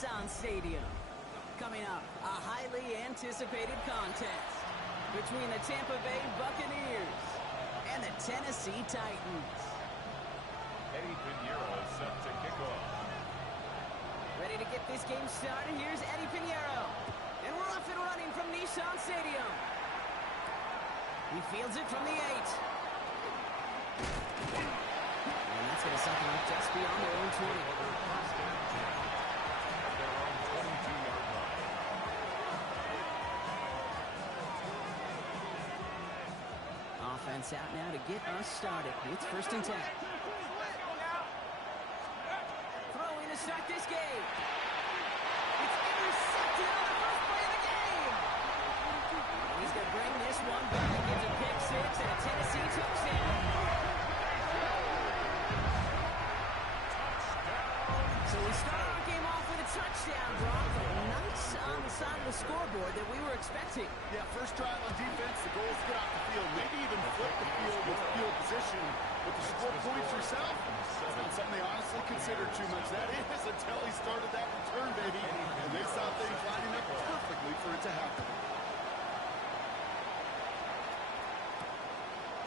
Nissan Stadium. Coming up, a highly anticipated contest between the Tampa Bay Buccaneers and the Tennessee Titans. Eddie Pinheiro is set to kick off. Ready to get this game started, here's Eddie Pinheiro. And we're off and running from Nissan Stadium. He fields it from the 8. And that's going to suck him up just beyond their own 20. At their own 22-yard line. Offense out now to get us started. It's 1st and 10. Throwing to start this game. It's intercepted on the first play of the game. He's going to bring this one back. Gives a pick 6 and a Tennessee touchdown. So we start our game off with a touchdown, Brock. Nice on the side of the scoreboard that we were expecting. Yeah, first drive on defense, the goal is to get off the field, maybe even flip the field with field position. But to score points yourself, that's not something they honestly consider too much. That is until he started that return, baby. And they saw things lining up perfectly for it to happen.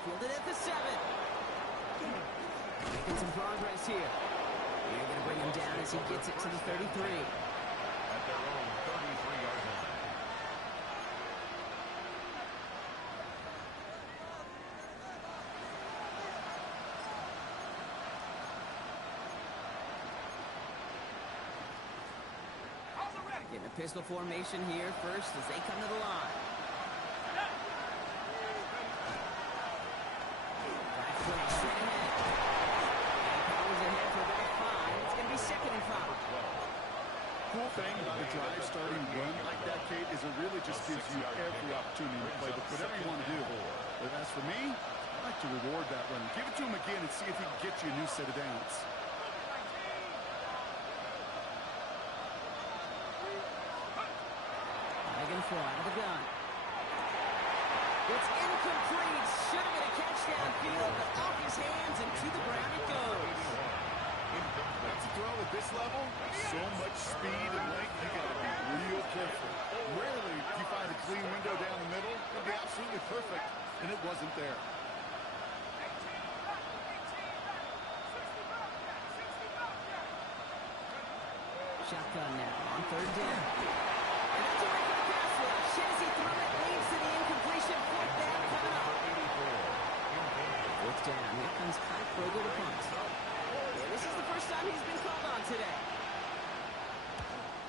Fielded at the 7. Making some progress here. They're going to bring him down as he gets it to the 33. At their own 33-yard line. Getting a pistol formation here first as they come to the line. Back foot straight ahead. And powers ahead for about 5. It's going to be 2nd and 5. Cool thing about a drive starting run like that, Kate, is it really just gives you every opportunity to play whatever you want to do. But as for me, I like to reward that run. Give it to him again and see if he can get you a new set of downs. Throw out of the gun. It's incomplete. Should have been a catch downfield, but off his hands and to the ground it goes. That's a throw at this level. So much speed and length, you got to be real careful. Rarely do you find a clean window down the middle. It would be absolutely perfect, and it wasn't there. Shotgun now on 3rd down. And that's a regular pass rush. As he threw it, leads to the incompletion. 4th down coming up. 4th down. Here comes Kai Kroger to punt. Yeah, this is the first time he's been called on today.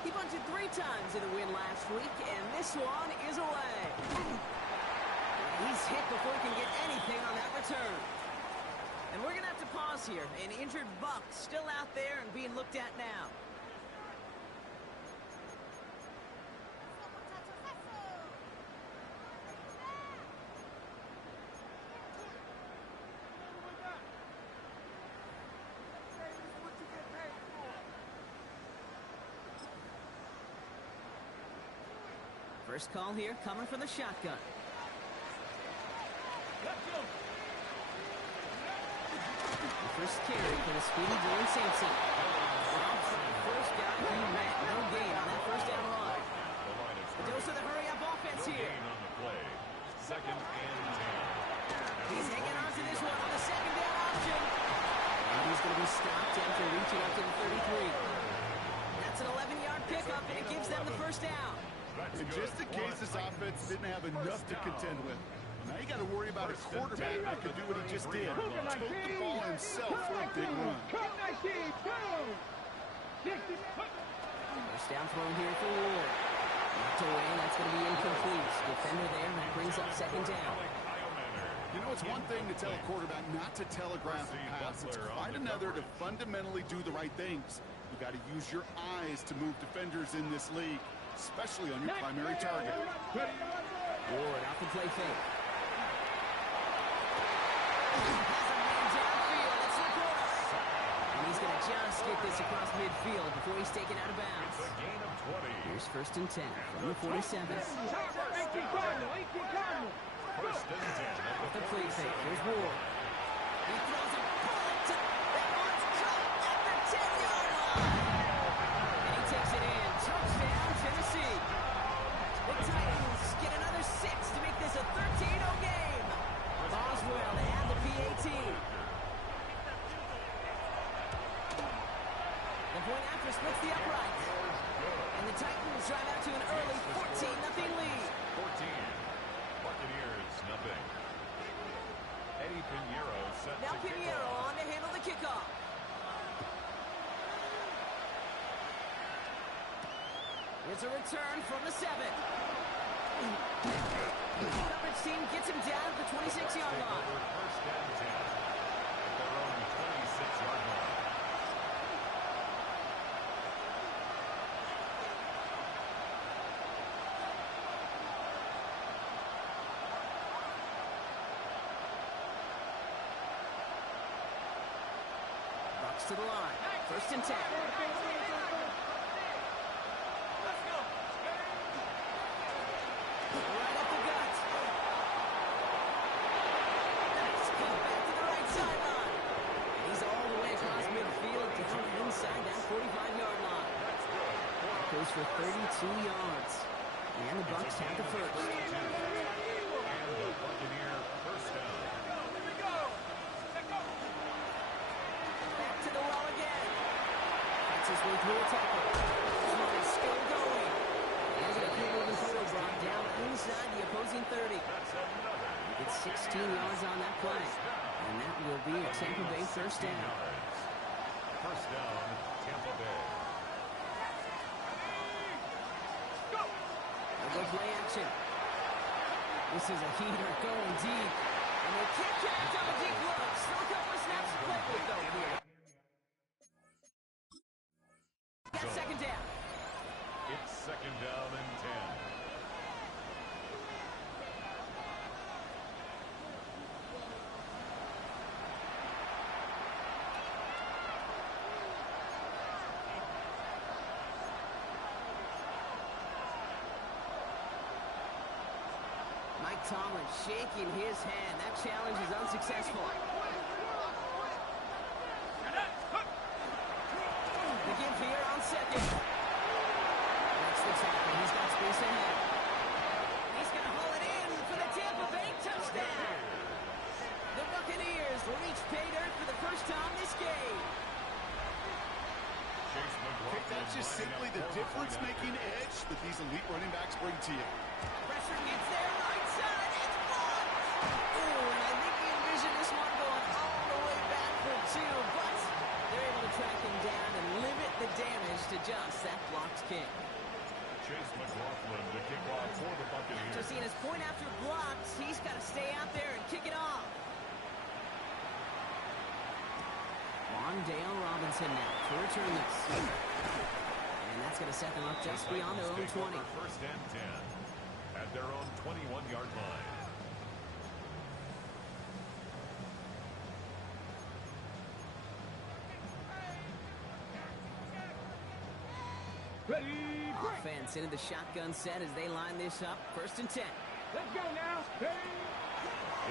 He punted 3 times in the win last week, and this one is away. He's hit before he can get anything on that return. And we're going to have to pause here. An injured Buck still out there and being looked at now. First call here coming from the shotgun. The first carry for the speedy Dylan Sampson. First down, he met. No gain on that first down run. The dose of the hurry-up offense here. On the play. 2nd and 10. He's hanging on to this one on the 2nd down option. And he's going to be stopped after reaching up to the 33. That's an 11-yard pickup, and it gives them the first down. And just in case this offense didn't have enough to contend with, now you got to worry about a quarterback that could do what he just did. Tote the ball himself for a big run. First down thrown here for Ward. Knocked away, that's going to be incomplete. Defender there, and that brings up 2nd down. You know, it's one thing to tell a quarterback not to telegraph a pass. It's quite another to fundamentally do the right things. You got to use your eyes to move defenders in this league, especially on your primary target. Ward out the play fake. And he's going to just get this across midfield before he's taken out of bounds. It's a gain of 20. Here's 1st and 10 from the 47. First and 10. Off the play fake. Here's Ward. He throws a bullet to that one's dropped at the 10-yard line. And he takes it in. point after splits the upright. And the Titans drive out to an early 14-0 lead. 14. Buccaneers, nothing. Eddie Pinheiro set Now to kick Pinheiro off. on to handle the kickoff. Here's a return from the 7. The coverage team gets him down at the 26-yard Take line. over first and 10 at their own 26-yard line. Bucs to the line. First and 10. Right up the gut. Nice kick back to the right sideline. And he's all the way across midfield down inside that 45-yard line. Goes for 32 yards. And the Bucs have the first. And the Buccaneer first down. Back to the well again. Cuts his way through a tackle. This one is still going. He's going to keep moving forward, brought down inside the opposing 30. That's another. Gets 16 yards on that play. And that will be a Tampa Bay first down. First down, Tampa Bay. They'll go play action. This is a heater going deep. And they can't catch on a deep look. Still a couple of snaps to play with, though, here. Got second down. It's second down and 10. Mike Tomlin shaking his hand. That challenge is unsuccessful. The give here on second. That's the tackle. He's got space ahead. He's going to haul it in for the Tampa Bay touchdown. The Buccaneers reach pay dirt for the first time this game. Chase McLaughlin That's just simply the difference-making edge that these elite running backs bring to you. Pressure gets there, right side, it's blocked! Ooh, and I think we envisioned this one going all the way back for 2, but they're able to track him down and limit the damage to just that blocked kick. Chase McLaughlin to kick off for the Buccaneers. After seeing his point after blocked, he's got to stay out there and kick it off. Dale Robinson now to return this. And that's going to set them up just beyond their own 20. First and 10 at their own 21-yard line. Offense into the shotgun set as they line this up. First and 10. Let's go now.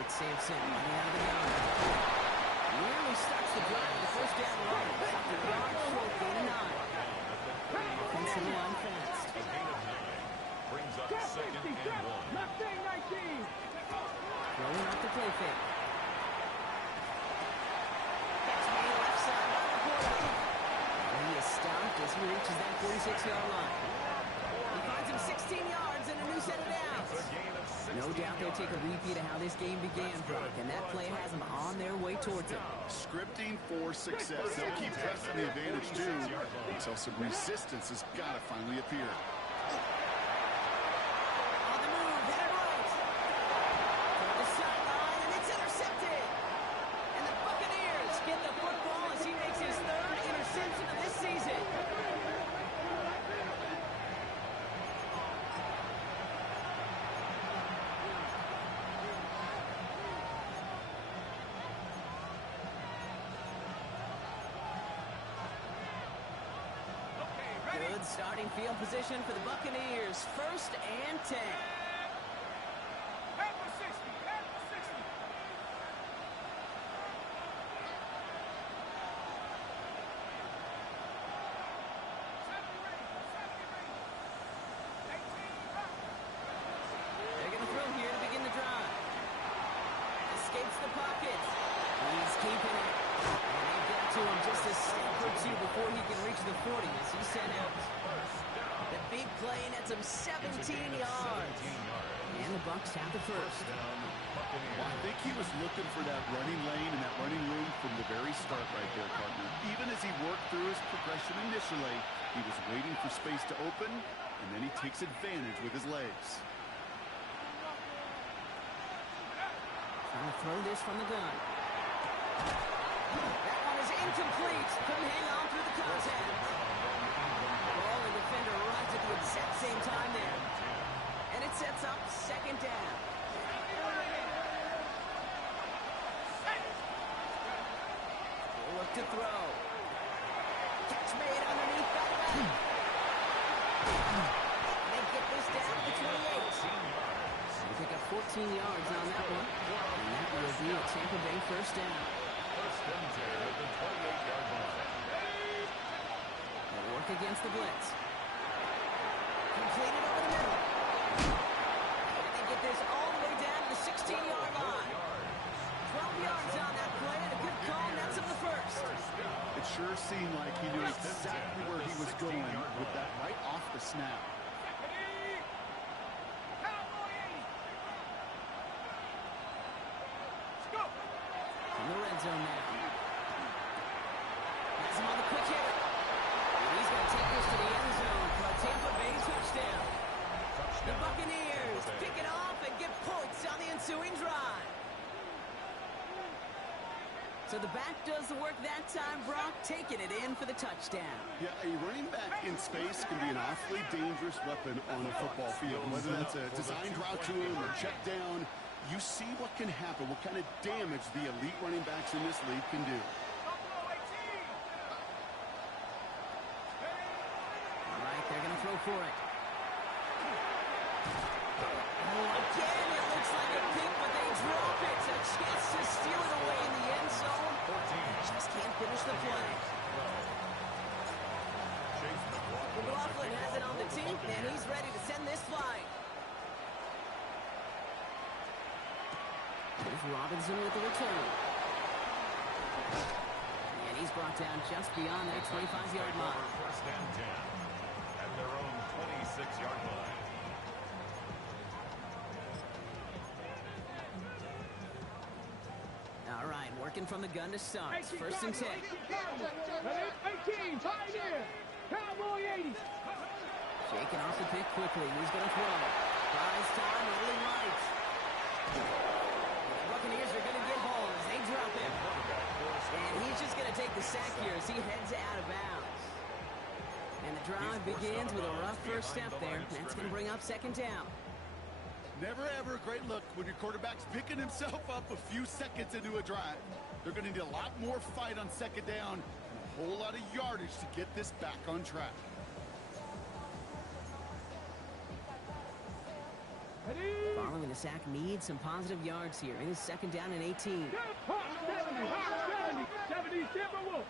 It's Sampson running out of the gun. Nearly starts the drive. The first down run. After the yard, short gain of 9. Offensive line fast. A gain of 9 brings up second and 1. Mustang 19. Throwing out the play fake. That's me left side by the quarterback. And he is stopped as he reaches that 46-yard line. He finds him 16 yards and a new set of downs. No doubt they'll take a repeat of how this game began, Brock, and that play has them on their way towards it. Scripting for success. They'll keep pressing the advantage, too, until some resistance has got to finally appear. On the move, hit it right. Toward the sideline, and it's intercepted. And the Buccaneers get the football as he makes his third interception of this season. Good starting field position for the Buccaneers. First and 10. Head for 60. Head for 60. They're going to throw here to begin the drive. Escapes the pocket. He's keeping it. And they get to him just a step or two before he can reach the 40. sent out. The big play nets him 17 yards. And the Bucs have the first. Well, I think he was looking for that running lane and that running room from the very start right there, partner. Even as he worked through his progression initially, he was waiting for space to open, and then he takes advantage with his legs. Trying to throw this from the gun. That one is incomplete. Couldn't hang on through the contact. Ball and defender runs at the exact same time there. And it sets up second down. We'll look to throw. Catch made underneath that line. They get this down to the 28. They pick up 14 yards on that one. And that will be a Tampa Bay first down. First and 10 at the 28-yard line. They'll work against the blitz. Completed over the middle. And they get this all the way down to the 16-yard line. 12 yards on that play and a good call, and that's him the first. It sure seemed like he knew exactly where he was going with that right off the snap. In the red zone now. Has him on the quick hitter. And he's going to take this to the end zone for a Tampa Bay touchdown. The Buccaneers pick it off and get points on the ensuing drive. So the back does the work that time, Brock, taking it in for the touchdown. Yeah, a running back in space can be an awfully dangerous weapon on a football field. Whether that's a designed route to him or check down, you see what can happen, what kind of damage the elite running backs in this league can do. All right, they're going to throw for it. Oh, again, it looks like a pick, but they drop it. A chance to steal it away in the end zone. Just can't finish the play. McLaughlin has it on the tee, and he's ready to send this flying. Here's Robinson with the return. And he's brought down just beyond their 25-yard line. First and 10 at their own 26-yard line. All right, working from the gun to start. It's first and 10. 18, pioneer. Cowboy 80. Shaking off the pick quickly. He's going to throw. Buys time, early right. The Buccaneers are going to get home as they drop him. And he's just going to take the sack here as he heads out of bounds. And the drive begins with a rough first step there. That's going to bring up second down. Never ever a great look when your quarterback's picking himself up a few seconds into a drive. They're going to need a lot more fight on second down and a whole lot of yardage to get this back on track. Following the sack needs some positive yards here. It is second down and 18. 70, 70 Timberwolves.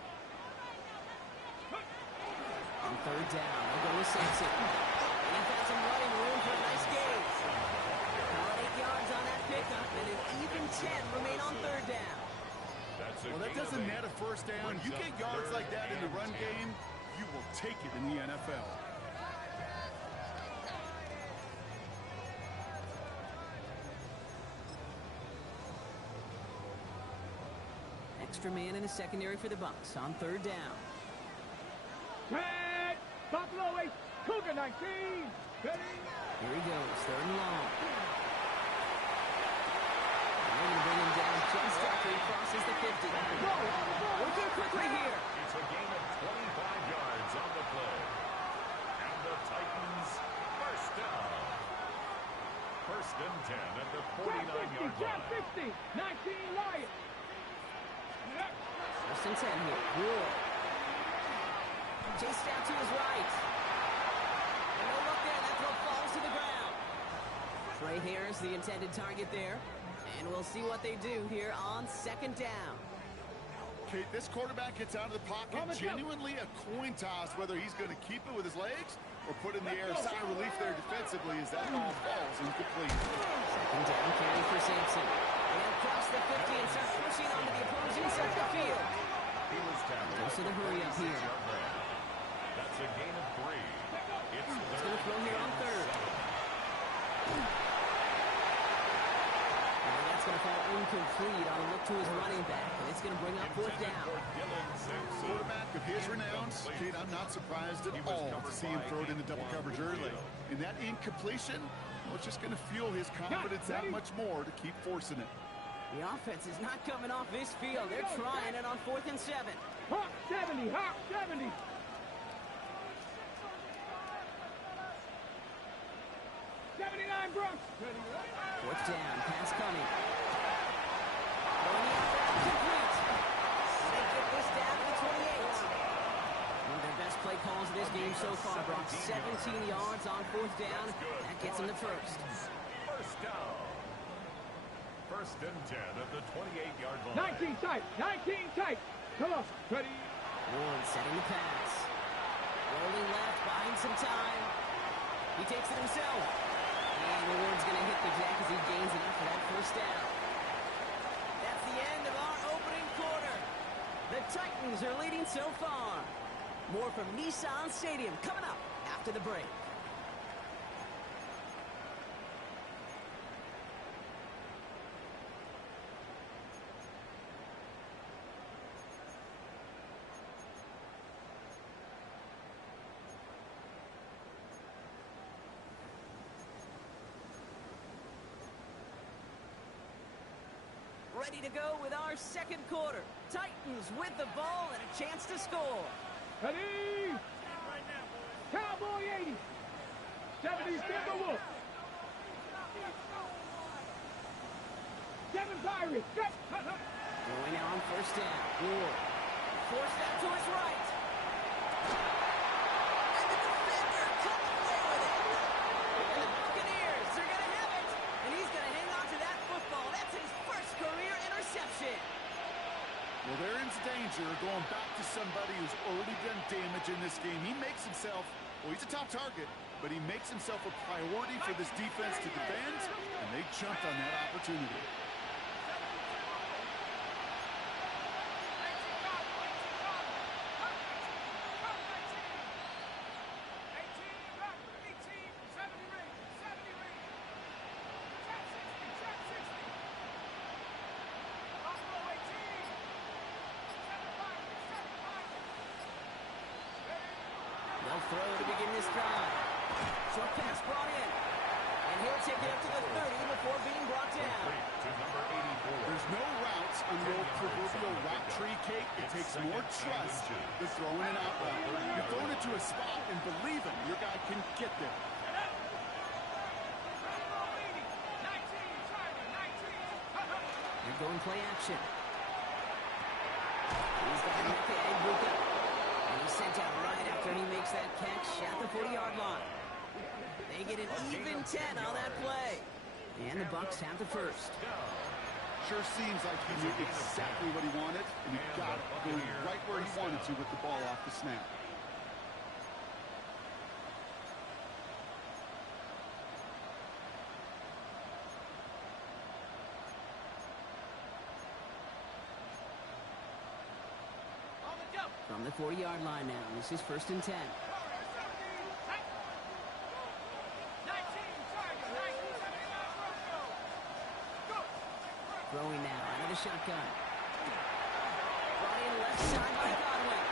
On third down, they'll go with Simpson. And he's got some running room for a nice gain. About 8 yards on that pickup, and an even 10 remain on third down. Well, that doesn't net a first down. You get yards like that in the run game, you will take it in the NFL. Extra man in the secondary for the Bucs on third down. Red, Buffalo 8, Cougar 19. Here he goes, third and long. And they're going to bring him down just after he crosses the 50. We'll do it quickly here. It's a gain of 25 yards on the play. And the Titans first down. First and 10 at the 49-yard line. 60, 19 Lions. First and 10 here. Good. Chased out to his right. And no look there. That throw falls to the ground. Trey Harris, the intended target there. And we'll see what they do here on second down. Okay, this quarterback gets out of the pocket, genuinely a coin toss whether he's going to keep it with his legs or put in the air. Sigh of relief there defensively as that ball falls incomplete. Second down carry for Simpson. And across the 50 and starts pushing onto the opposing side of the field. He was tackled. Goes to the hurry up here. That's a gain of incomplete on a look to his running back, and it's going to bring up fourth down. Quarterback of his renounce, Kate, I'm not surprised at all to see him throw it into double coverage early. And that incompletion, well, it's just going to fuel his confidence that much more to keep forcing it. The offense is not coming off this field. They're trying it on 4th and 7. Hawk 70, Hawk 70. 79 Bronx. 4th down, pass coming. Throwing the out complete. They get this down to the 28. One of their best play calls of this game so far, Brock. 17 yards on 4th down. That gets them the first. First down. 1st and 10 at the 28-yard line. 19 tight, 19 tight. Come on, ready. Ward setting the pass. Rolling left, buying some time. He takes it himself. And Ward's going to hit the jack as he gains enough for that first down. That's the end of our opening quarter. The Titans are leading so far. More from Nissan Stadium coming up after the break. Ready to go with our second quarter. Titans with the ball and a chance to score. Ready. Cowboy 80. 70 Timberwolf. 7 Pirates. Going on 1st down. Ward. Forced out to his right. And the defender comes away with it. And the Buccaneers are going to have it. And he's going to hang on to that football. That's his first career interception. Well, they're in danger going back to somebody who's already done damage in this game. He makes himself, well, he's a top target, but he makes himself a priority for this defense to defend, and they jumped on that opportunity. They'll throw to begin this drive. Short pass brought in. And he'll take it up to the 30 before being brought down. There's no routes on the old proverbial route tree, Kate. It takes more trust than throwing an out route. You're throwing it to a spot and believing your guy can get there. They're going play action. He's got him at the egg book up. And he's sent out right after he makes that catch at the 40-yard line. They get an even 10 on that play. And the Bucs have the first. Sure seems like he knew exactly what he wanted, and he got it going right where he wanted to with the ball off the snap. From the 40-yard line now, this is 1st and 10. Throwing now out of the shotgun. Brought in left side by Godwin.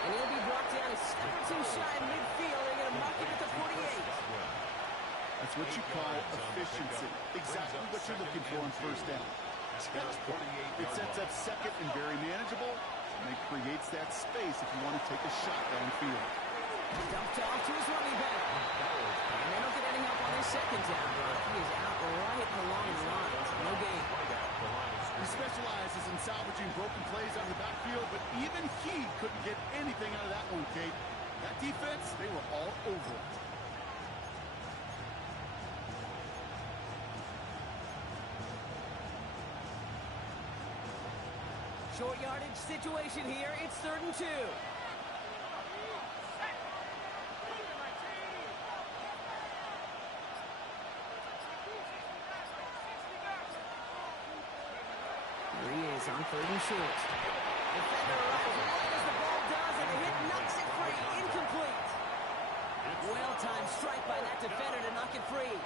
And he'll be brought down a step or two shy of midfield. They're going to mark him at the 48. That's what you call efficiency. Exactly what you're looking for on 1st down. It sets up 2nd and very manageable, and it creates that space if you want to take a shot downfield. Dumped off to his running back. And they don't get any help on his 2nd down. He is out right along the line. No gain. He specializes in salvaging broken plays on the backfield, but even he couldn't get anything out of that one, Kate. That defense, they were all over it. Short yardage situation here. It's 3rd and 2. There he is on 3rd and short. Defender arrives right as the ball does, and the hit knocks it free. Incomplete. Well-timed strike by that defender to knock it free.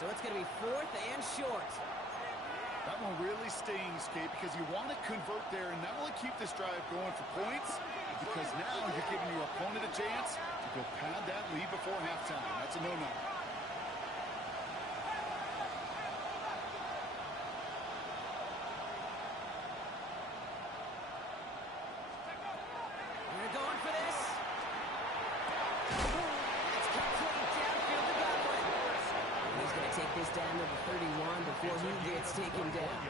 So it's going to be 4th and short. That one really stings, Kate, because you want to convert there and not only keep this drive going for points, because now you're giving your opponent a chance to go pad that lead before halftime. That's a no-no. They're going for this. It's complete downfield to Godwin. He's going to take this down to the 31 before he gets taken down.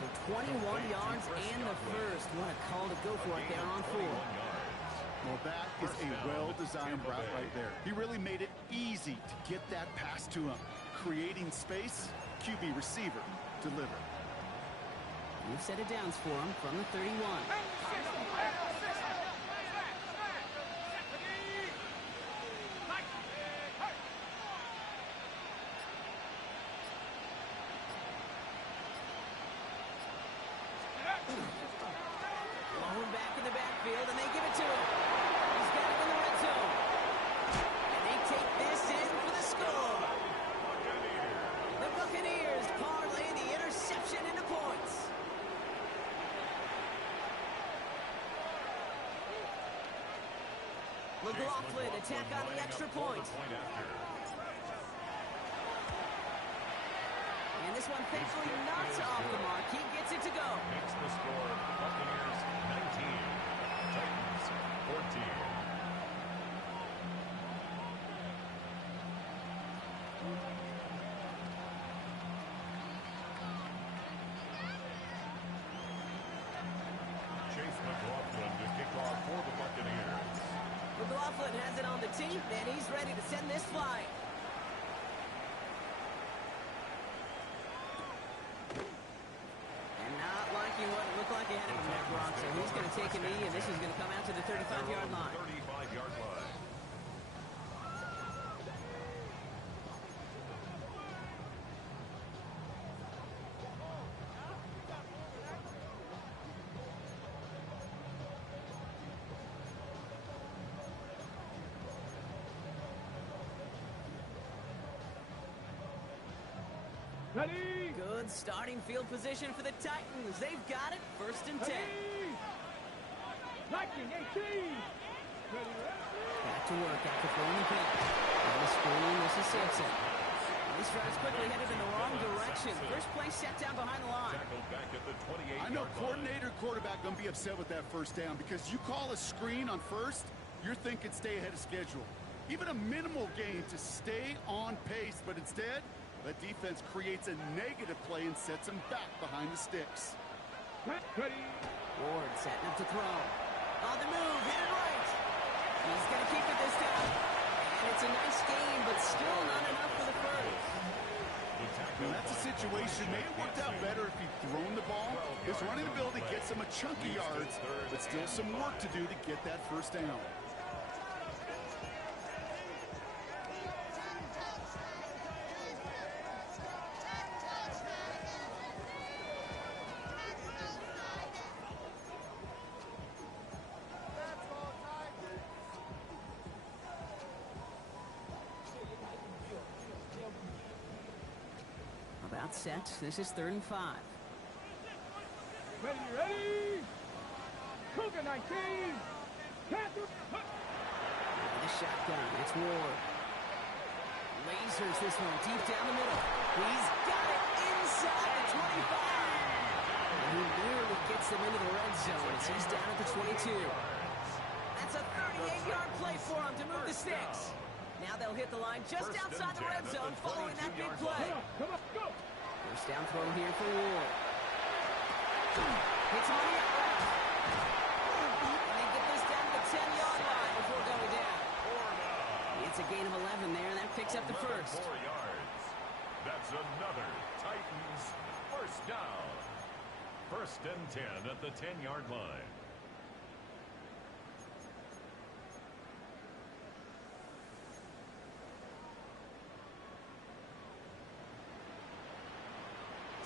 So 21 yards and the first. What a call to go for it there on 4. Well, that is a well-designed route right there. He really made it easy to get that pass to him. Creating space, QB receiver, deliver. You've set it down for him from the 31. Blown back in the backfield, and they give it to him. He's got it in the red zone. And they take this in for the score. The Buccaneers parlay the interception into points. McLaughlin attack on the extra point. And this one thankfully not off the mark. He gets it to go. Makes the score Buccaneers 19, Titans 14. Chase McLaughlin to kick off for the Buccaneers. McLaughlin has it on the tee, and he's ready to send this flying. And not liking what it looked like ahead of him there, Gronk. So he's going to take a knee, and this is going to come out to the 35-yard line. 35-yard line. Ready? Good starting field position for the Titans. They've got it. First and 10. Ready? Lightning 18. Ready? Back to work after throwing the pick. On the screen, this is Simpson. This drive is quickly headed in the wrong direction. First play set down behind the line. Tackled back at the 28-yard I know line. coordinator, quarterback going to be upset with that first down because you call a screen on first, you're thinking stay ahead of schedule. Even a minimal gain to stay on pace, but instead, that defense creates a negative play and sets him back behind the sticks. Ready? Ward setting up to throw. On the move, hit it right. He's going to keep it this time. And it's a nice game, but still not enough for the first. Well, that's a situation. May have worked out better if he'd thrown the ball. His running ability gets him a chunky yards, but still some work to do to get that first down. About set. This is 3rd and 5. Ready? Ready? Cougar 19. Panther. The shotgun. It's Ward. Lasers this one deep down the middle. He's got it inside the 25. And he nearly gets them into the red zone as he's down at the 22. That's a 38-yard play for him to move the sticks. Now they'll hit the line just outside the red zone following that big play. Come on, go. First down throw here for Ward. Hits him on the outright. And they get this down to the 10-yard line before going down. It's a gain of 11 there, and that picks up the first. 4 yards. That's another Titans first down. First and 10 at the 10-yard line.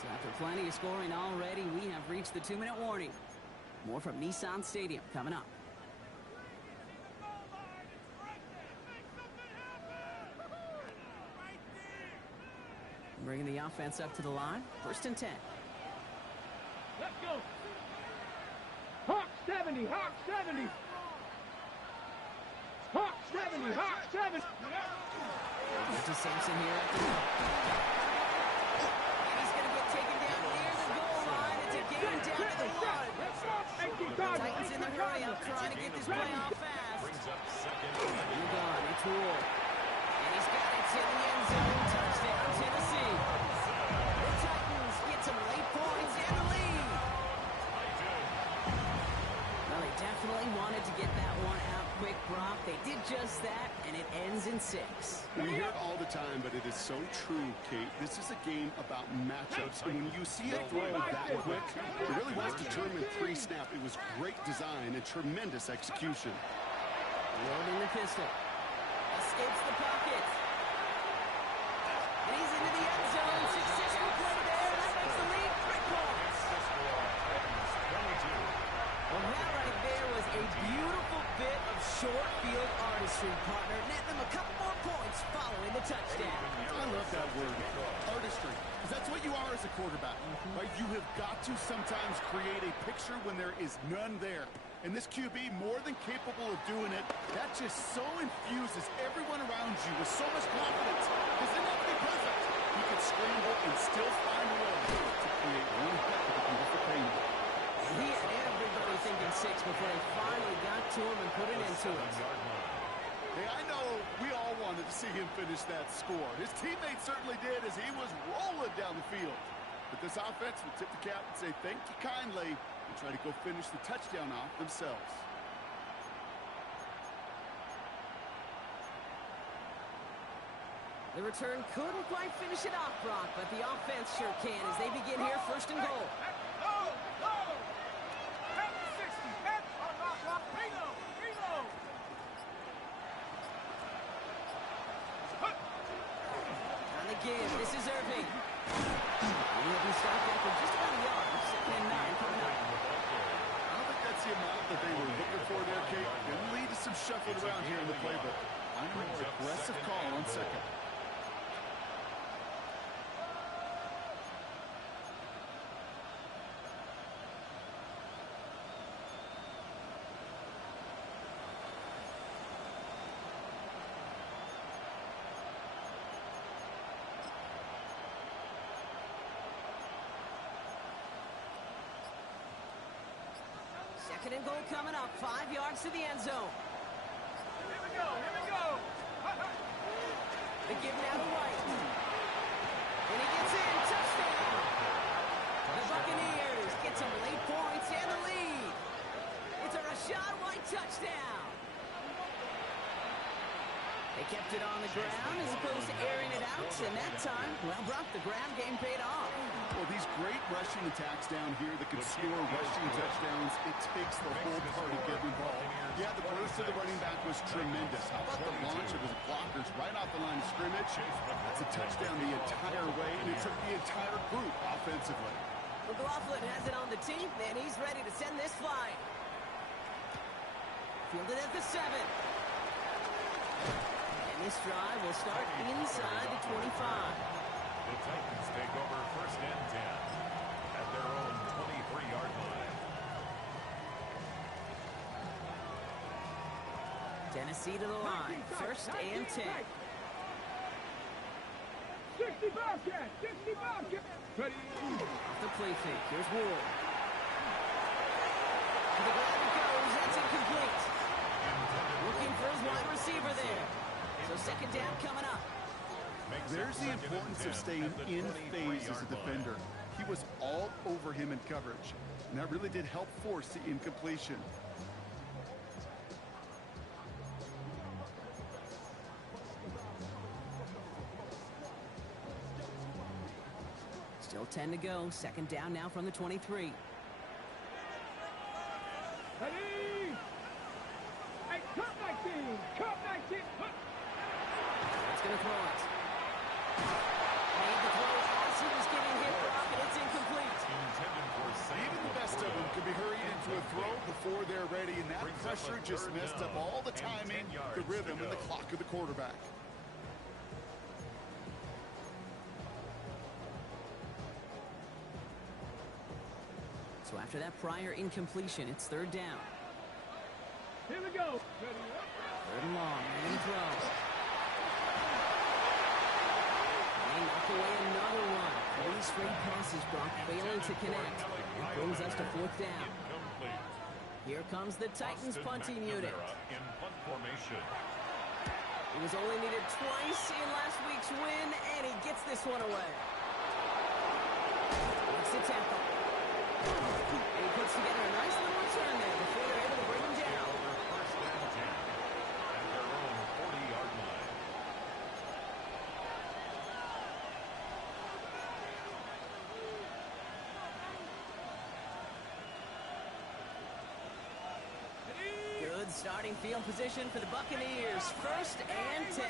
So after plenty of scoring already, we have reached the 2-minute warning. More from Nissan Stadium coming up. Bringing the offense up to the line. 1st and 10. Let's go. Hawk 70, Hawk 70. Hawk 70, Hawk 70. To Sampson here at the middle. And he's going to get taken down near the goal line. It's a game down to the 1. Titans in the hurry up, trying to get this play off fast. Brings up second. Moved on, it's Rule. And he's got it to the end zone. Touchdown, Tennessee. The Titans get some late points and the lead. Well, they definitely wanted to get that one out quick, Brock. They did just that, and it ends in 6. We hear it all the time, but it is so true, Kate. This is a game about matchups, and when you see a throw that quick, it really was determined pre-snap. It was great design and tremendous execution. Loading the pistol. Escapes the pocket. And he's into the end zone. Successful play there. That makes the lead 3 points. Well, that right there was a beautiful bit of short field artistry, partner. Netting them a couple more points following the touchdown. I love that word, artistry, because that's what you are as a quarterback, right? You have got to sometimes create a picture when there is none there. And this QB, more than capable of doing it, that just so infuses everyone around you with so much confidence. Because they're not going to be perfect. He could scramble and still find a way to create one heck of a beautiful payment. He had everybody thinking 6 before they finally got to him and put it into it. Hey, I know we all wanted to see him finish that score. His teammates certainly did as he was rolling down the field. But this offense will tip the cap and say thank you kindly and try to go finish the touchdown off themselves. The return couldn't quite finish it off, Brock, but the offense sure can as they begin here 1st and goal. On the give, this is Irving. He will be stopped after just about a yard. 2nd and 9 coming up. I don't think that's the amount that they were looking for there, Kate. It'll lead to some shuffling around here in the playbook. I'm a more aggressive call on 2nd. Second and goal coming up. 5 yards to the end zone. Here we go, here we go. The give now to White. And he gets in. Touchdown. The Buccaneers get some late points and the lead. It's a Rashad White touchdown. They kept it on the ground as opposed to airing it out. And that time, well, Brock, the ground game paid off. Well, these great rushing attacks down here that can score rushing touchdowns, it takes the whole party getting involved. Yeah, the burst of the running back was tremendous. How about the launch of his blockers right off the line of scrimmage? That's a touchdown the entire way, and it took the entire group offensively. McLaughlin has it on the team, and he's ready to send this flying. Fielded at the 7. And this drive will start inside the 25. The Titans take over 1st and 10 at their own 23-yard line. Tennessee to the line. 1st and 10. 60 Bobcat, 60 Bobcat. Ready. Off the play fake. Here's Wool. To the ground it goes. That's incomplete. Looking for his wide receiver there. So 2nd down coming up. There's the importance of staying in phase as a defender. He was all over him in coverage, and that really did help force the incompletion. Still 10 to go. 2nd down now from the 23. Ready. Hey, cut 19. Cut 19. That's going to throw it. Made the throw as he was getting hit, Brock, and it's incomplete. Even the best of them could be hurried into a throw before they're ready, and that pressure just messed up all the timing, the rhythm, and the clock of the quarterback. So after that prior incompletion, it's third down. Here we go. Third and long, and throw. They knock away another one. 3 straight passes, Brock, failing to connect. That brings us to fourth down. Here comes the Titans punting unit. In punt formation. He was only needed twice in last week's win, and he gets this one away. Makes the tackle. And he puts together a nice little return there before they're able to bring him down. First down 10 at their own 40-yard line. Good starting field position for the Buccaneers. First and 10.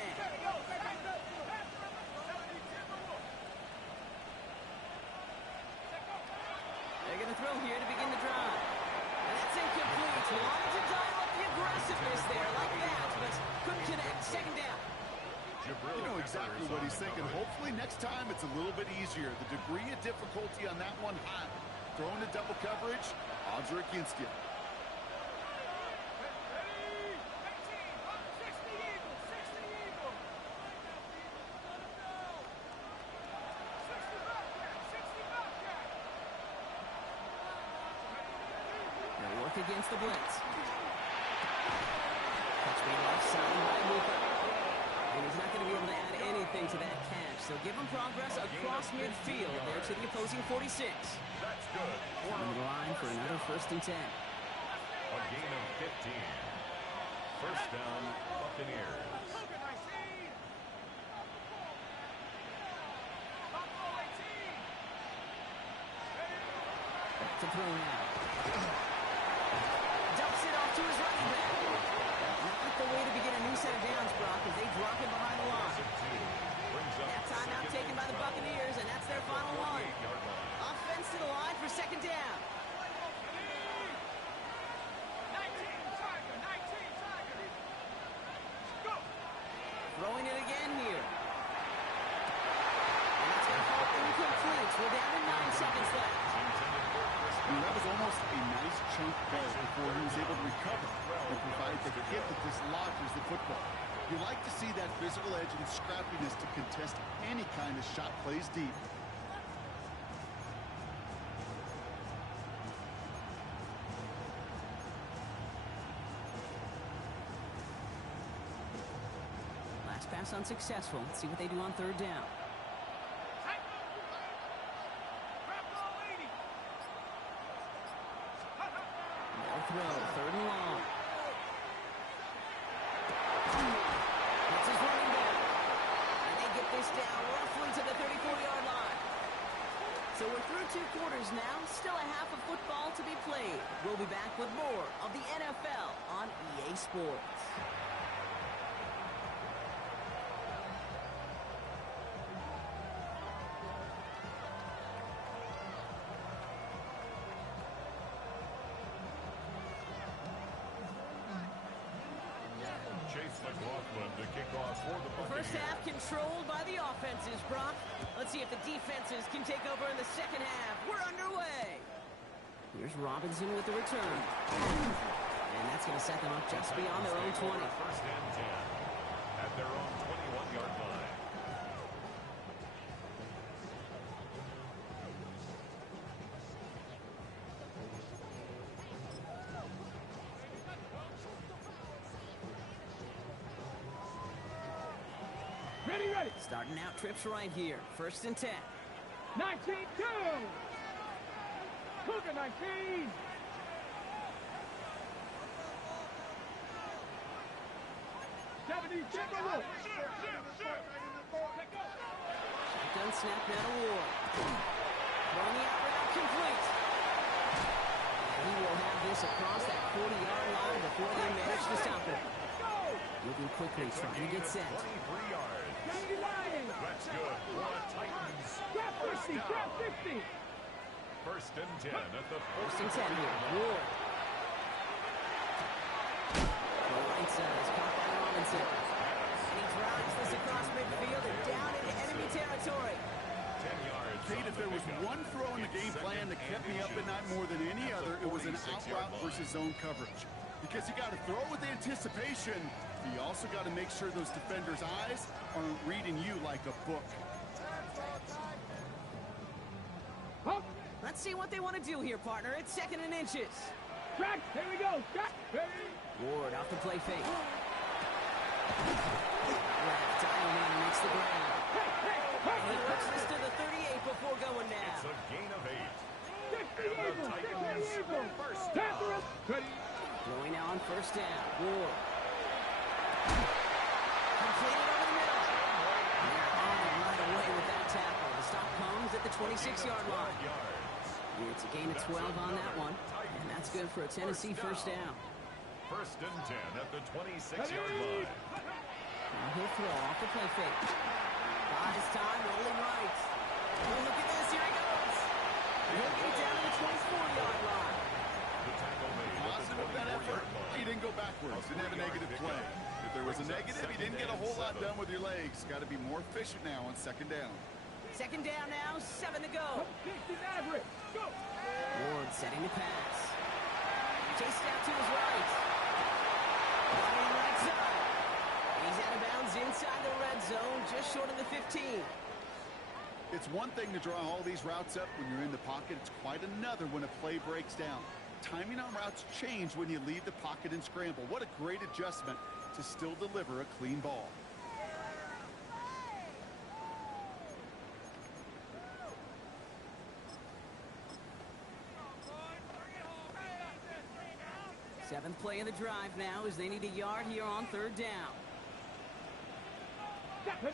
They're going to throw here to begin the drive. And that's incomplete. Wanted to dial up the aggressiveness there like that, but couldn't connect. Second down. You know exactly what he's thinking. Hopefully next time it's a little bit easier. The degree of difficulty on that one high. Throwing to double coverage, odds are against you. They'll work against the blitz. Catch made left side by Luka. And he's not going to be able to add anything to that catch. So give him progress across midfield there to the opposing 46. That's good. On the line for another first and 10. A gain of 15. First down, Buccaneers. To throw now. Dumps it off to his running back. Not the way to begin a new set of downs, Brock, as they drop him behind the line. That timeout taken by the Buccaneers, and that's their final one. Offense to the line for second down. Throwing it again here. And that's going to fall incomplete. We're down to 9 seconds left. That was almost a nice chunk ball before he was able to recover and provide the hit that dislodges the football. You like to see that physical edge and scrappiness to contest any kind of shot plays deep. Last pass unsuccessful. Let's see what they do on third down. Throw, third and long. That's his running back. And they get this down roughly to the 34-yard line. So we're through 2 quarters now. Still a half of football to be played. We'll be back with more of the NFL on EA Sports. To kick off for the The first half controlled by the offenses, Brock. Let's see if the defenses can take over in the second half. We're underway. Here's Robinson with the return. And that's going to set them up just beyond their own 20. First and 10 at their own 21-yard line. Ready. Starting out trips right here. First and 10. 19-2. Cougar 19. Shotgun snap now to Ward. Throwing the out route complete. And he will have this across that 40-yard line before they manage to stop him. Moving quickly, trying to get set. 23 yards. That's good for the Titans. Trap 50. First and 10 at the First and 10 here. Ward. The right side is caught by Robinson. And he drives this across midfield and down into enemy territory. 10 yards. Kate, if there was one throw in the game plan that kept me up at night more than any other, it was an out route versus zone coverage. Because you got to throw with anticipation, but you also got to make sure those defenders' eyes aren't reading you like a book. Let's see what they want to do here, partner. It's 2nd and inches. Track, here we go. Track, ready. Ward off the play fake. Left, AlMahm makes the grab. And he works this to the 38 before going down. It's a gain of 8. 60 Eagles, 60 Eagles. First Panther down. up. Ready. Throwing now on 1st down. Ward. Completed over the middle. And they're on it right away with that tackle. The stop comes at the 26-yard line. It's a gain of 12 on that one. And that's good for a Tennessee 1st down. 1st and 10 at the 26-yard line. Now he'll throw off the play fake. Buys time, rolling right. Oh, look at this. Here he goes. He'll get it down to the 24-yard line. The tackle made at Positive the that effort. 24-yard line. He didn't go backwards. Didn't have a negative play. If there was a negative, he didn't get a whole lot done with your legs. Got to be more efficient now on 2nd down. 2nd down now, 7 to go. 60 average. Go. Ward setting the pass. Chased out to his right. Running right side. He's out of bounds inside the red zone, just short of the 15. It's one thing to draw all these routes up when you're in the pocket. It's quite another when a play breaks down. Timing on routes change when you leave the pocket and scramble. What a great adjustment to still deliver a clean ball. Seventh play of the drive now as they need a yard here on 3rd down. Ready.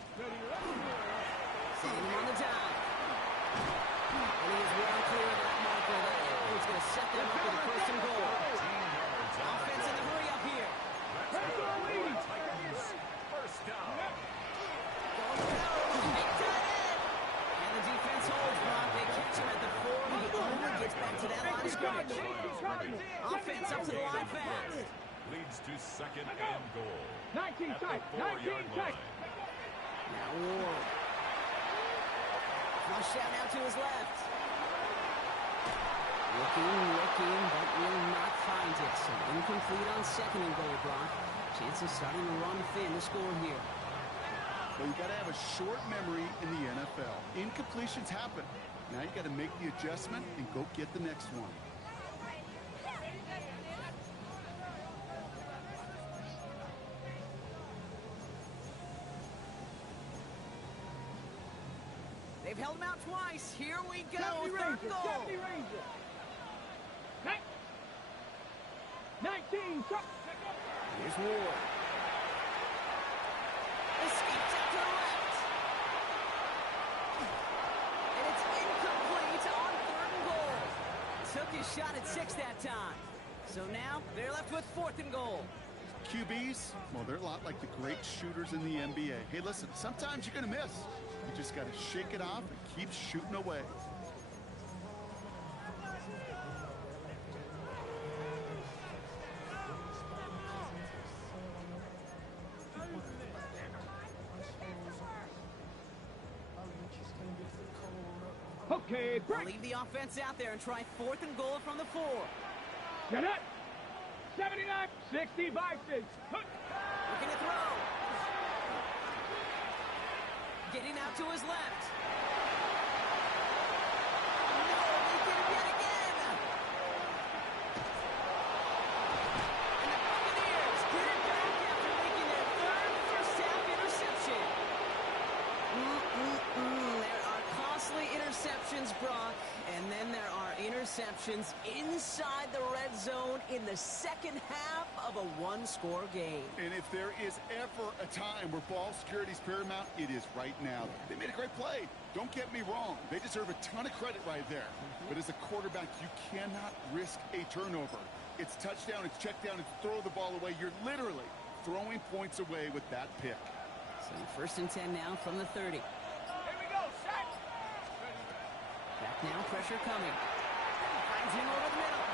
Setting him on the dive. And he is well clear of that marker. That is going to set them up with a 1st and goal. Offense in the hurry up here. Titans, 1st down. Going to power. Big tight end. And the defense holds, Brock. They catch him at the 4. He only gets back to that line of scrimmage. Offense up to the line fast. Leads to 2nd and goal. 19 At tight. the 4-yard 19 tight. line. Now Ward. Flush out now to his left. Looking, but will not find it. So incomplete on 2nd and goal, Brock. Chance of starting to run thin to score here. Well, you got to have a short memory in the NFL. Incompletions happen. Now you got to make the adjustment and go get the next one. They've held him out twice. Here we go. 70 3rd Ranger. goal. 70 Ranger. 19 tight. Here's Ward. Escapes out to the left. And it's incomplete on 3rd and goal. Took his shot at 6 that time. So now they're left with 4th and goal. QBs, well, they're a lot like the great shooters in the NBA. Hey, listen, sometimes you're going to miss. You just got to shake it off and keep shooting away. Okay, They'll break. leave the offense out there and try 4th and goal from the 4. Get it. 79, 60 Vikings. Looking to throw. Getting out to his left. No, they did it yet again. And the Buccaneers get it back after making their 3rd first-half interception. There are costly interceptions, Brock, and then there are interceptions inside the red zone in the 2nd half of a one-score game. And if there is ever a time where ball security is paramount, it is right now. They made a great play. Don't get me wrong. They deserve a ton of credit right there. But as a quarterback, you cannot risk a turnover. It's touchdown, it's check down, it's throw the ball away. You're literally throwing points away with that pick. So 1st and 10 now from the 30. Here we go, set. Back now, pressure coming. Finds him over the middle.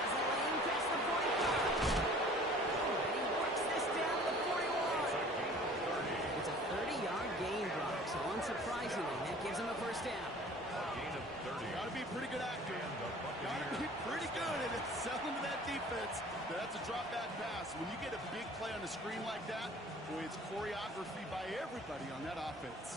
Has a lane past the 45. And he works this down to the 41. It's a 30-yard gain, Brock. So on unsurprisingly, that gives him a first down. Gain of 30. Got to be a pretty good actor. Got to be pretty good at it. Selling to that defense. That's a drop back pass. When you get a big play on the screen like that, boy, it's choreography by everybody on that offense.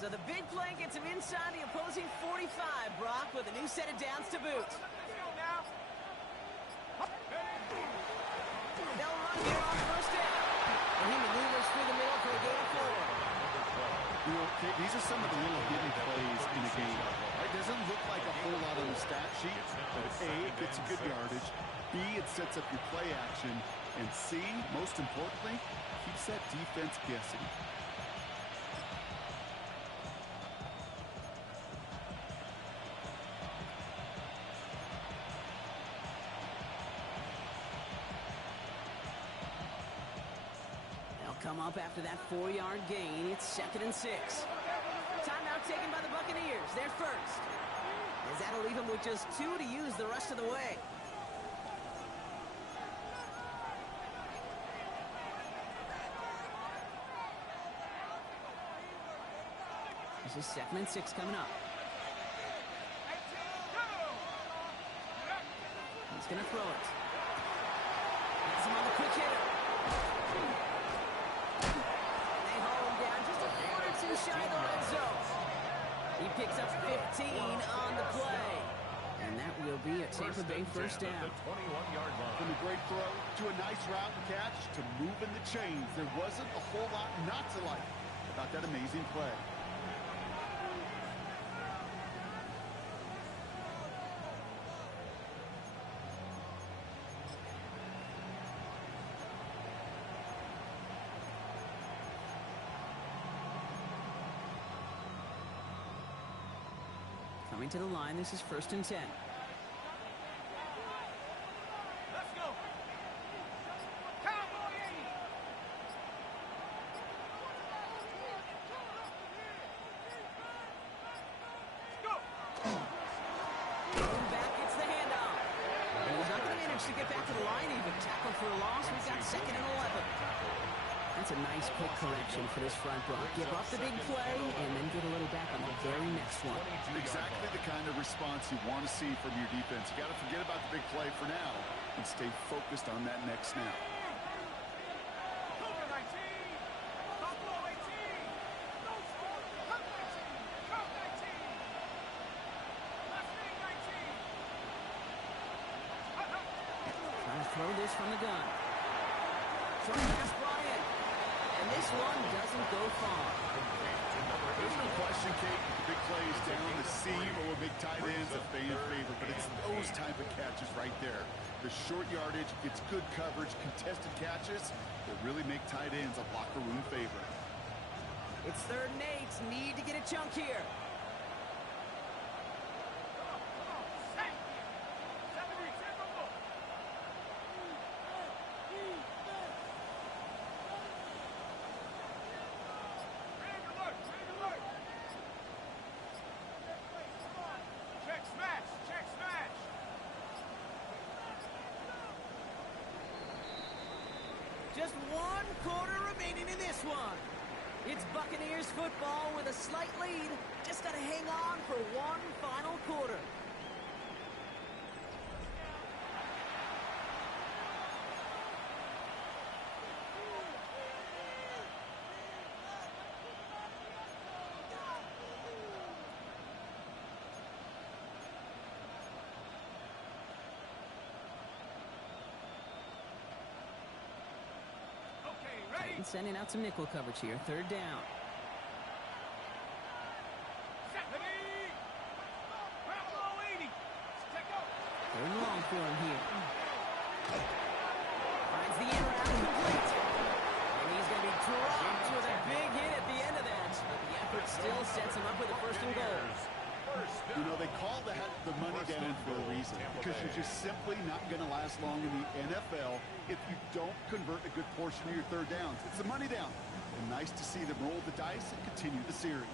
So the big play gets him inside the opposing 45, Brock, with a new set of downs to boot. They'll run here on first down. And he maneuvers through the middle for a gain of 4. You know, these are some of the little hidden plays in the game. It doesn't look like a whole lot on the stat sheet, but A, it gets a good yardage. B, it sets up your play action. And C, most importantly, keeps that defense guessing. Come up after that 4-yard gain. It's 2nd and 6. Timeout taken by the Buccaneers. They're first. As that'll leave them with just 2 to use the rest of the way. This is 2nd and 6 coming up. He's going to throw it. Has him on the quick hitter. Shy of the red zone. He picks up 15 on the play. And that will be a Tampa Bay first down. 21-yard line. From a great throw to a nice route and catch to moving the chains. There wasn't a whole lot not to like about that amazing play. Coming to the line, this is 1st and 10. Let's go. Cowboy 80. Go. Back gets the handoff. And he's not going to manage to get back to the line even. Tackle for a loss. We've got 2nd and 11. That's a nice quick correction for this front, Brock. Give up the big play and then get a little back on the very next one. Exactly the kind of response you want to see from your defense. You got to forget about the big play for now and stay focused on that next snap. Cover 19. Buffalo 18. No score. Cut 19. Cut 19. Left wing 19. Trying to throw this from the gun. Short pass brought in. And this one doesn't go far. There's no question, Kate, the big play is down the seam or big tight ends of fan favor, but it's those type of catches right there. The short yardage, it's good coverage, contested catches that really make tight ends a locker room favorite. It's 3rd and 8. Need to get a chunk here. Just 1 quarter remaining in this one. It's Buccaneers football with a slight lead. Just got to hang on for 1 final quarter. And sending out some nickel coverage here. 3rd down. Third and long for him here. Finds the end route complete. And he's going to be dropped with a big hit at the end of that. But the effort still sets him up with a 1st and goal. You know, they call that the money down for a reason, because you're just simply not going to last long in the NFL if you don't convert a good portion of your third downs. It's the money down. And nice to see them roll the dice and continue the series.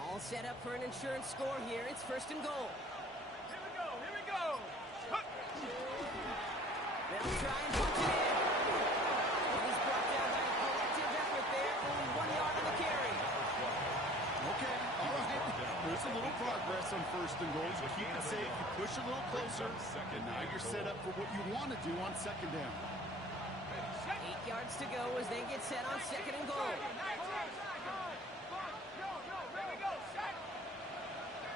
All set up for an insurance score here. It's first and goal. Here we go, here we go. Huh. They'll try and punch it in. He's brought down by a collective effort there. Only 1 yard on the carry. Okay, all right. There's a little progress on first and goal. You keep it safe, you push a little closer, and now you're set up for what you want to do on second down. 8 yards to go as they get set on second and goal.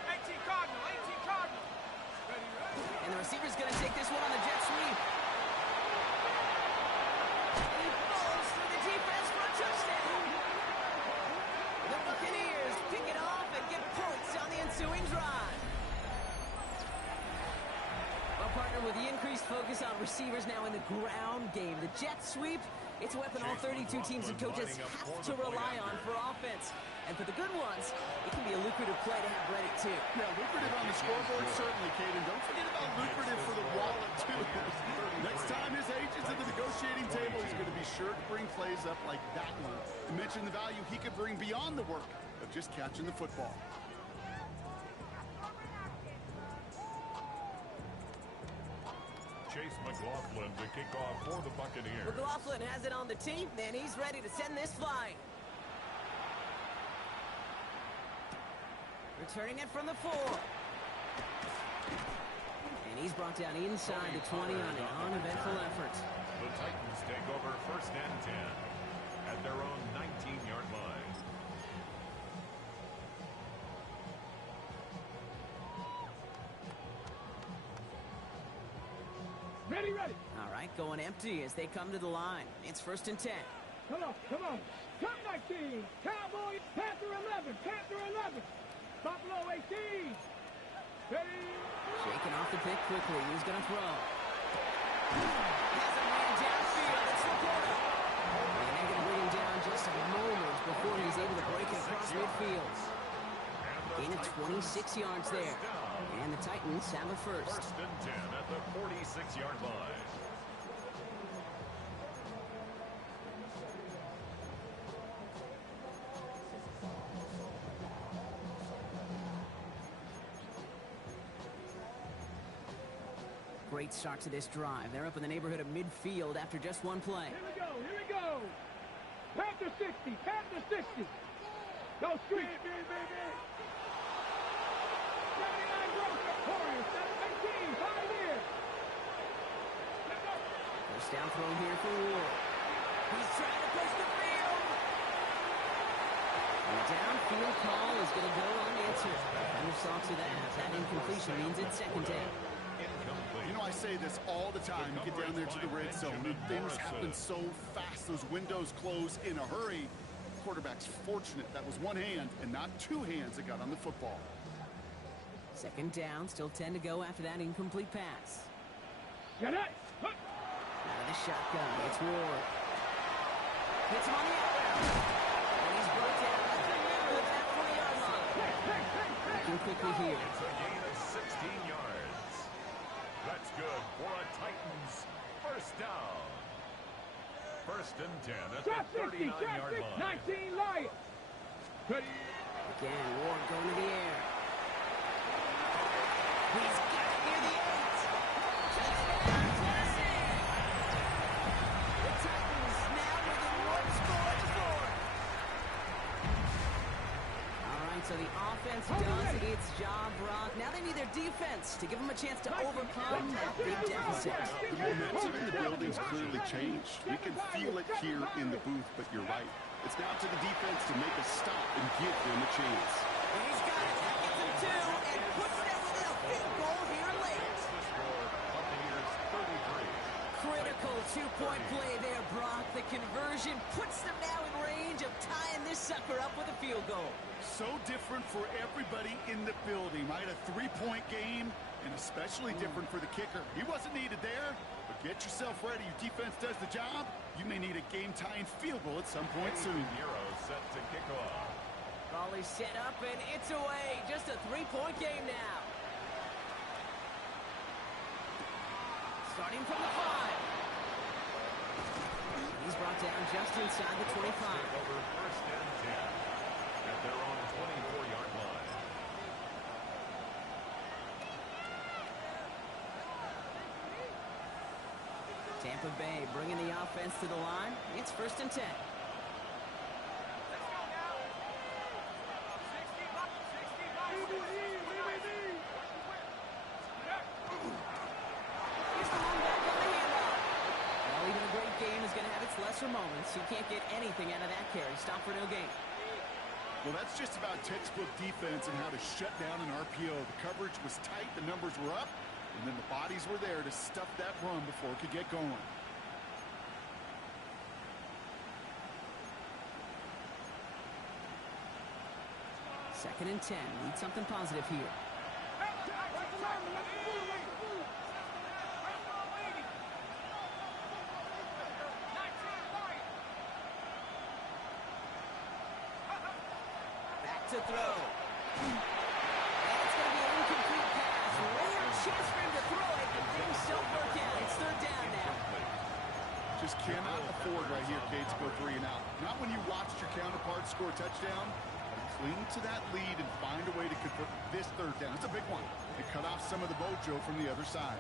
18 Cardinal, 18 Cardinal. Ready, ready. And the receiver's going to take this one on the jet sweep. He falls through the defense for a touchdown. The Buccaneers pick it off and get points on the ensuing drive. Well, partner, with the increased focus on receivers now in the ground game, the jet sweep, it's a weapon all 32 teams and coaches have to rely on for offense. And for the good ones, it can be a lucrative play to have ready, too. Yeah, lucrative on the scoreboard, certainly, Caden. Don't forget about lucrative for the wallet, too. Next time his agent's at the negotiating table, he's going to be sure to bring plays up like that one. To mention the value he could bring beyond the work of just catching the football. Chase McLaughlin to kick off for the Buccaneers. McLaughlin has it on the tee, and he's ready to send this flying. Returning it from the 4. And he's brought down inside the 20 on an uneventful effort. The Titans take over first and 10 at their own 19-yard line. Ready, ready. All right, going empty as they come to the line. It's first and 10. Come on, come on. Come 19. Cowboy, Panther 11, Panther 11. Buffalo 18. Ready. Shaking off the pick quickly. He's going to throw. Has a man downfield. It's Laporta. And they're going to bring him down just a moment before he's able to break it across midfield. Gain of 26 yards there. And the Titans have a first. First and 10 at the 46-yard line. Great start to this drive. They're up in the neighborhood of midfield after just one play. Here we go, here we go. Panther 60, Panther 60. Go street, baby, baby. 79 Gross, Warriors, 18, Pioneers. First down throw here for Ward. He's trying to push the field. And the downfield call is going to go unanswered. And saw to that. That incompletion means it's second down. You know, I say this all the time. You get down there to the red zone, and things happen so fast. Those windows close in a hurry. Quarterback's fortunate that was one hand and not two hands that got on the football. Second down, still 10 to go after that incomplete pass. Get it. Out of the shotgun, it's Ward. Hits him on the out route. And he's brought down at the middle of that 40-yard line. Looking quickly here. It's a gain of 16 yards. That's good for a Titans first down. First and 10 at the 39-yard line. 19 Lions. Ready. Again, Ward going to the air. He's got it near the 8. Touchdown, Tennessee! The Titans now within one score at the 4th. All right, so the offense does its job, Brock. Now they need their defense to give them a chance to overcome that big deficit. The momentum in the building's clearly changed. We can feel it here in the booth, but you're right. It's now to the defense to make a stop and give them a chance. He's got it. That gets him 2 and puts them within a field goal here late. The score, Buccaneers 33. Critical two-point play there, Brock. The conversion puts them now in range of tying this sucker up with a field goal. So different for everybody in the building, right? A three-point game, and especially different for the kicker. He wasn't needed there, but Get yourself ready. Your defense does the job. You may need a game-tying field goal at some point soon. Euros set to kick off. Ball is set up, and it's away. Just a three-point game now. Starting from the 5. He's brought down just inside the 25. Over first and 10 at their own 24-yard line. Tampa Bay bringing the offense to the line. It's first and 10. Lesser moments. You can't get anything out of that carry. Stop for no gain. Well, that's just about textbook defense and how to shut down an RPO. The coverage was tight, the numbers were up, and then the bodies were there to stuff that run before it could get going. Second and 10. Need something positive here. To throw. And it's going to be an incomplete pass. Rare chance for him to throw it, and things don't work out. It's third down now. Just cannot afford right here, Kate, to go 3 and out. Not when you watched your counterpart score a touchdown. Cling to that lead and find a way to convert this third down. It's a big one. And cut off some of the mojo from the other side.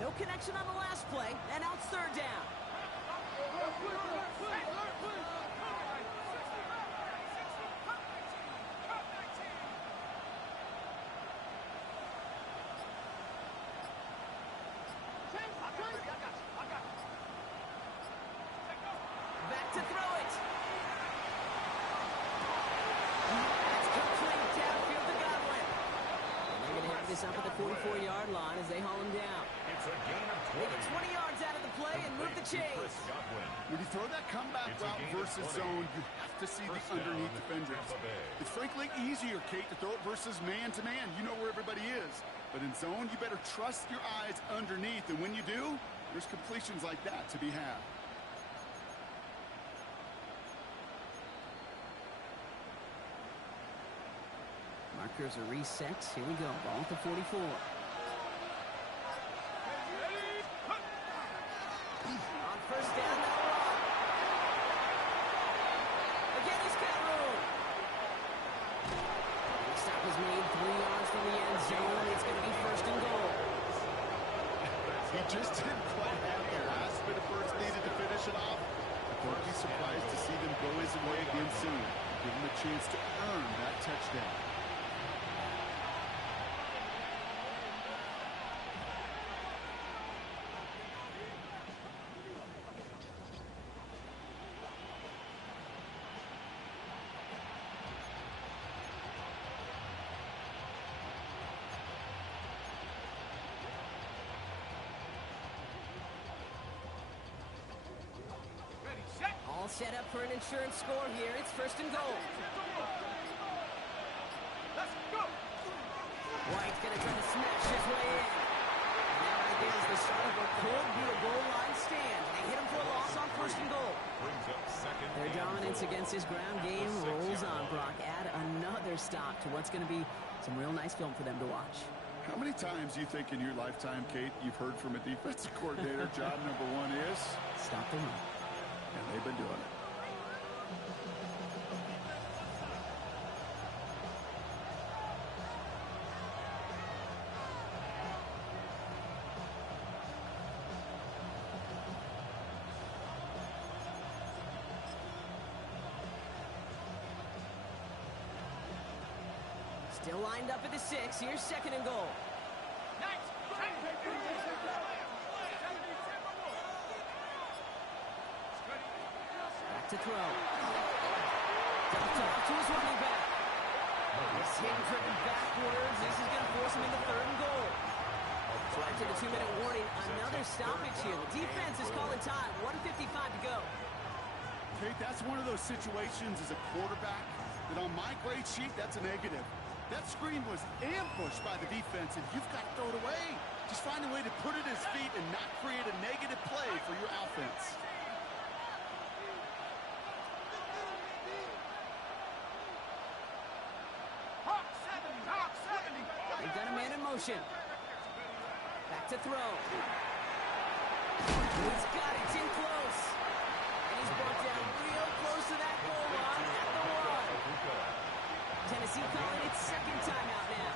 No connection on the last play, and now it's third down. Back to throw it. That's complete downfield to Godwin. They're going to have this up at the 44-yard line as they haul him down. It's a gain of 20. They get 20 yards out of the play and move the chains. When you throw that comeback route versus zone, you have to see the underneath defenders. It's frankly easier, Kate, to throw it versus man-to-man. You know where everybody is. But in zone, you better trust your eyes underneath. And when you do, there's completions like that to be had. Markers are reset. Here we go. Ball at the 44. On first down, no run. Again, he's got room. The stop is made 3 yards from the end zone. It's going to be first and goal. He just didn't quite have the last bit of first needed to finish it off. Don't be surprised to see them go his way again soon. Give him a chance to earn that touchdown. All set up for an insurance score here. It's first and goal. White's going to try to smash his way in. And that right there is the start of what could be a goal line stand. They hit him for a loss on first and goal. Their dominance against his ground game rolls on, Brock. Add another stop to what's going to be some real nice film for them to watch. How many times do you think in your lifetime, Kate, you've heard from a defensive coordinator, job number 1 is? Stop the run. And they've been doing it. Still lined up at the 6. Here's second and goal. Back to throw. Dumped off to his running back. He's hit and driven backwards. This is going to force him into third and goal. Prior to the 2-minute warning, another stoppage here. The defense is calling time. 1:55 to go. Kate, that's one of those situations as a quarterback that on my grade sheet, that's a negative. That screen was ambushed by the defense, and you've got to throw it away. Just find a way to put it at his feet and not create a negative play for your offense. They've got a man in motion. Back to throw. He's got it. It's in close. And he's brought down real close to that goal line at the one. Tennessee calling its second timeout now.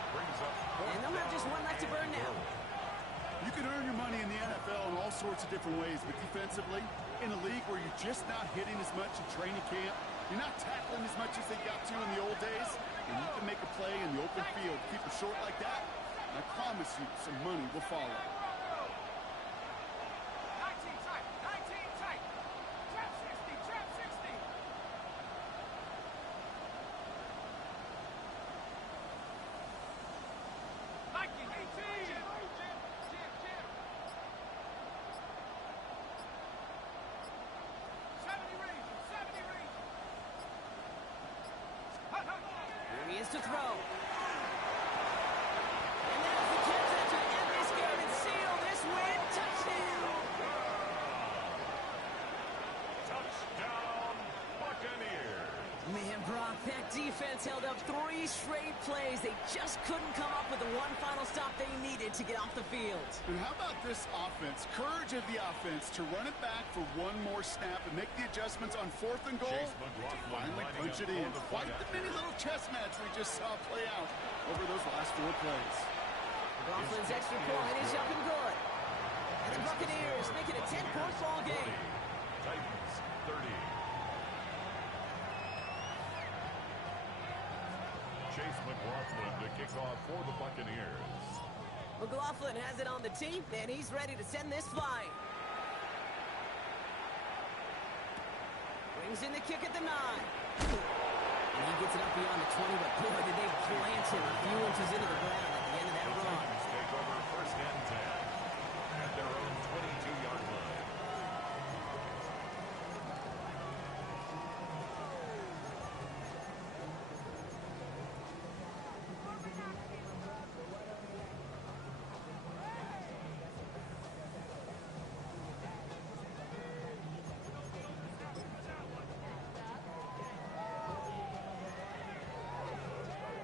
And they'll have just one left to burn now. You can earn your money in the NFL in all sorts of different ways, but defensively, in a league where you're just not hitting as much in training camp, you're not tackling as much as they got to in the old days, and you can make a play in the open field, keep it short like that, and I promise you some money will follow. 19 tight. Trap 60. Viking 18. 70 range. Here he is to throw. And that's the chance to end this game and seal this win. Touchdown! Touchdown, Buccaneers. Man, Brock, that defense held up 3 straight plays. They just couldn't come up with the one final stop they needed to get off the field. And how about this offense? Courage of the offense to run it back for one more snap and make the adjustments on 4th and goal. To finally punch it in. Quite the mini little chess match we just saw play out over those last 4 plays. McLaughlin's extra point is up and good. And the Buccaneers make it a 10-point ball game. Titans 30. Chase McLaughlin to kick off for the Buccaneers. McLaughlin has it on the tee, and he's ready to send this flying. Brings in the kick at the 9. And he gets it up beyond the 20, but boy, did they plant him a few inches into the ground at the end of that The run. Titans take over 1st and 10 at their own 22-yard line.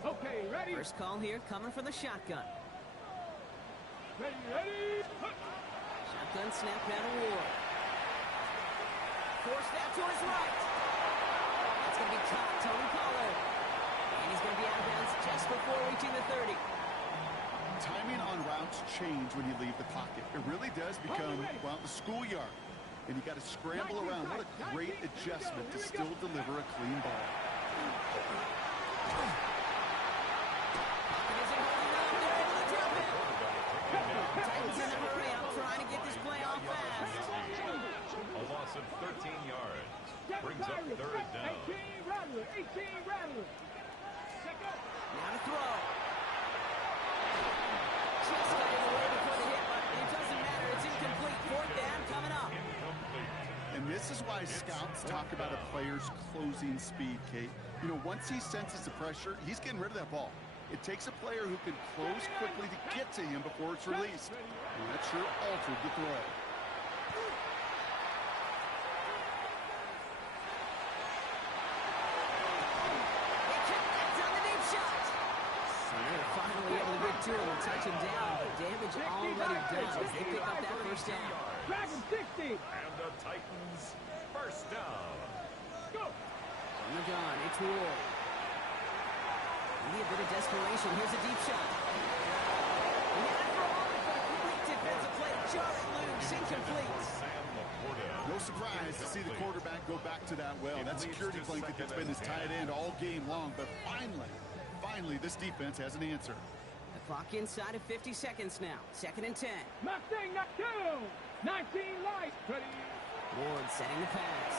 Okay, ready? First call here coming from the shotgun. Ready. Shotgun snap now to Ward. Force that to his right. That's going to be caught, Tony Pollard. And he's going to be out of bounds just before reaching the 30. Timing on routes change when you leave the pocket. It really does become, well, the schoolyard. And you got to scramble around. What a great adjustment to still deliver a clean ball. Pocket isn't holding up. They're able to drop it. Titans in a hurry up, trying to get this play off fast. A loss of 13 yards. Brings up 3rd down. 18 Rattler. Second. Now to throw. Just got in the way before the hit, but it doesn't matter. It's incomplete. 4th down coming up. Incomplete. And this is why scouts talk about a player's closing speed, Kate. You know, once he senses the pressure, he's getting rid of that ball. It takes a player who can close quickly to get to him before it's released. And that sure altered the throw. They connect on the deep shot. So they're finally able to get to him and touch him down, but damage already done as they pick up that 1st down. Dragon 60. And the Titans 1st down. Go. From the gun, it's Ward. Maybe a bit of desperation. Here's a deep shot. And after all, a great defensive play. Just loose, incomplete. Sam Laporta. No surprise to see the quarterback go back to that well. That security blanket that's been his tight end all game long. But finally, this defense has an answer. The clock inside of 50 seconds now. 2nd and 10. Mustang knocked down. 19 light. Ready. Ward setting the pass.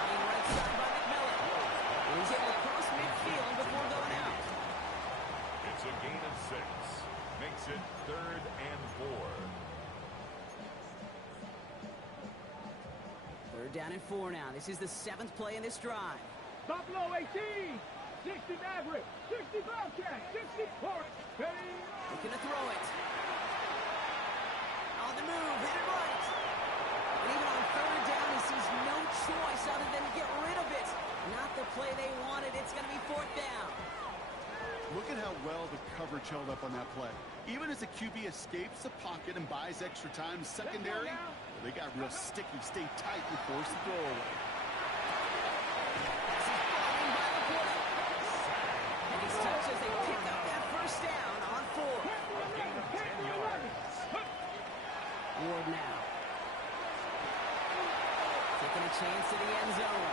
Running right side by McMillan. He's able to cross midfield before going out. It's a gain of 6. Makes it 3rd and 4. 3rd down and 4 now. This is the 7th play in this drive. Buffalo 18. 60 Maverick. 60 Bobcat. 60 Port. Ready? Looking to throw it. On the move, hit it right. And even on third down, he sees no choice other than to get rid of it. Not the play they wanted. It's going to be fourth down. Look at how well the coverage held up on that play. Even as the QB escapes the pocket and buys extra time secondary, they got real sticky, stay tight, and force the throw away. This is falling by the quarter. And he's touched as they pick up that first down on 4. A gain of 10 yards. Ward now. Taking a chance to the end zone.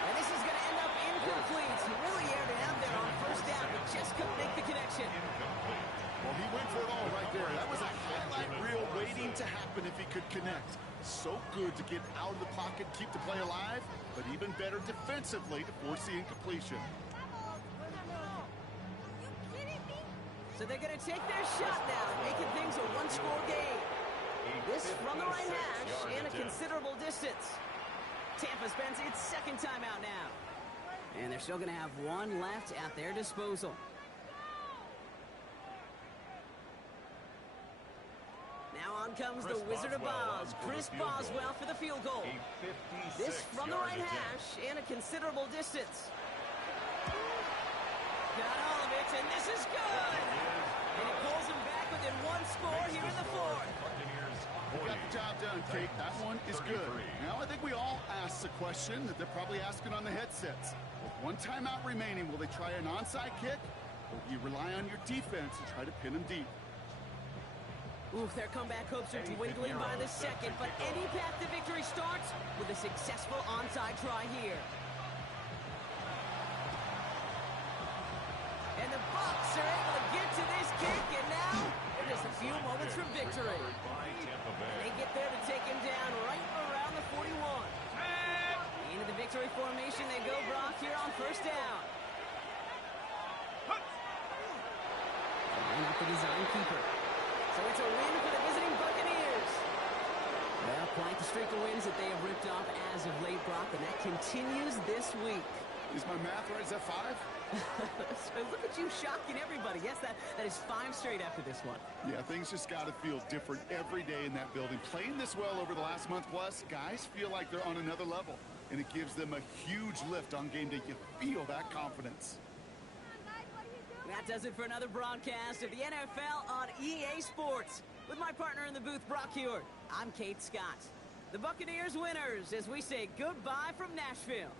And this is going to end up incomplete. He really aired it out there on first down, but just couldn't make the connection. Incomplete. Well, he went for it all right there. That was a highlight reel waiting to happen if he could connect. So good to get out of the pocket, keep the play alive, but even better defensively to force the incompletion. So they're going to take their shot now, making things a one-score game. This from the right hash and a considerable distance. Tampa spends its second timeout now. And they're still going to have one left at their disposal. Now on comes the Wizard of Oz, Chris Boswell for the field goal. This from the right hash and a considerable distance. Got all of it, and this is good. And it pulls him back within one score here in the fourth. You got the job done, Kate. That one is good. Now I think we all ask the question that they're probably asking on the headsets. With one timeout remaining, will they try an onside kick? Or do you rely on your defense and try to pin them deep? Oof, their comeback hopes are dwindling by the second, but any path to victory starts with a successful onside try here. And the Bucs are able to get to this kick, and now they're just a few moments from victory. They get there to take him down right around the 41. Into the victory formation they go, Brock, here on first down. Line up the design keeper. So it's a win for the visiting Buccaneers. Well, quite the streak of wins that they have ripped off as of late, Brock, and that continues this week. Is my math right? Is that 5? So look at you shocking everybody. Yes, that is 5 straight after this one. Yeah, things just got to feel different every day in that building. Playing this well over the last month plus, guys feel like they're on another level. And it gives them a huge lift on game day. You feel that confidence. That does it for another broadcast of the NFL on EA Sports. With my partner in the booth, Brock Hewitt, I'm Kate Scott. The Buccaneers winners as we say goodbye from Nashville.